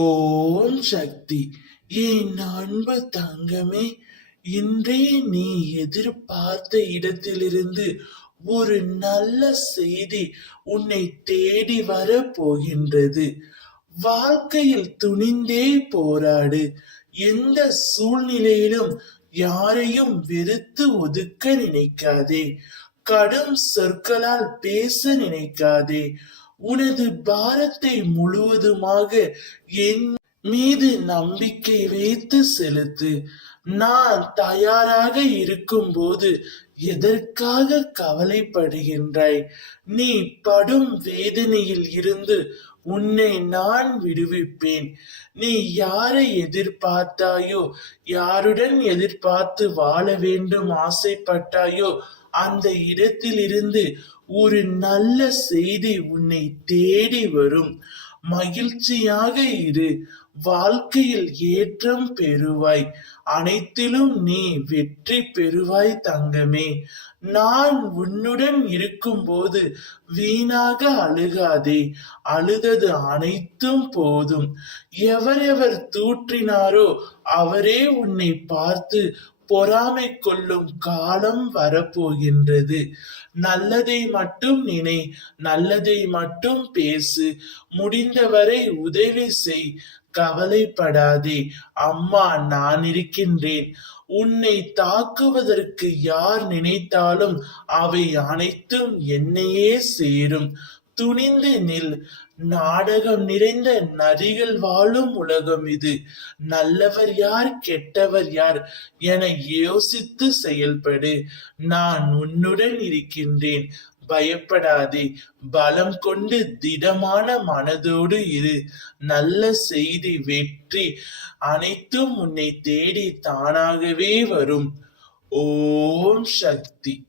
ஓம் சக்தி. என் அன்பு தங்கமே, இன்றே நீ எதிர்பார்த்த இடத்திலிருந்து ஒரு நல்ல செய்தி உன்னை தேடி வர போகின்றது. வாழ்க்கையில் துணிந்தே போராடு. எந்த சூழ்நிலையிலும் யாரையும் வெறுத்து ஒதுக்க நினைக்காதே. கடும் சொற்களால் பேச நினைக்காதே. உனது பாரத்தை முழுவதுமாக என் மீது நம்பிக்கை வைத்து செலுத்து. நான் தயாராக இருக்கும்போது எதற்காக கவலைப்படுகின்றாய்? நீ படும் வேதனையில் இருந்து உன்னை நான் விடுவிப்பேன். நீ யாரை எதிர்பார்த்தாயோ, யாருடன் எதிர்பார்த்து வாழ வேண்டும் ஆசைப்பட்டாயோ, அந்த இடத்திலிருந்து ஒரு நல்ல செய்தி உன்னை தேடி வரும். மகிழ்ச்சியாக இரு. வாழ்க்கையில் ஏற்றம் பெறுவாய். அனைத்திலும் நீ வெற்றி பெறுவாய் தங்கமே. நான் உன்னுடன் இருக்கும்போது வீணாக அழுகாதே. அழுதது அனைத்தும் போதும். எவரெவர் தூற்றினாரோ அவரே உன்னை பார்த்து பொறாமை கொள்ளும் காலம் வரப்போகின்றது. நல்லதை மட்டும் நினை, நல்லதை மட்டும் பேசு. முடிந்தவரை உதவி செய். கவலைப்படாதே. அம்மா நான் இருக்கின்றேன். உன்னை தாக்குவதற்கு யார் நினைத்தாலும் அவை அனைத்தும் என்னையே சேரும். துணிந்து நில். நாடகம் நிறைந்த நரிகள் வாழும் உலகம் இது. நல்லவர் யார், கெட்டவர் யார் என யோசித்து செயல்படு. நான் உன்னுடன் இருக்கின்றேன். பயப்படாதே. பலம் கொண்டு திடமான மனதோடு இரு. நல்ல செய்தி, வெற்றி அனைத்தும் உன்னை தேடி தானாகவே வரும். ஓம் சக்தி.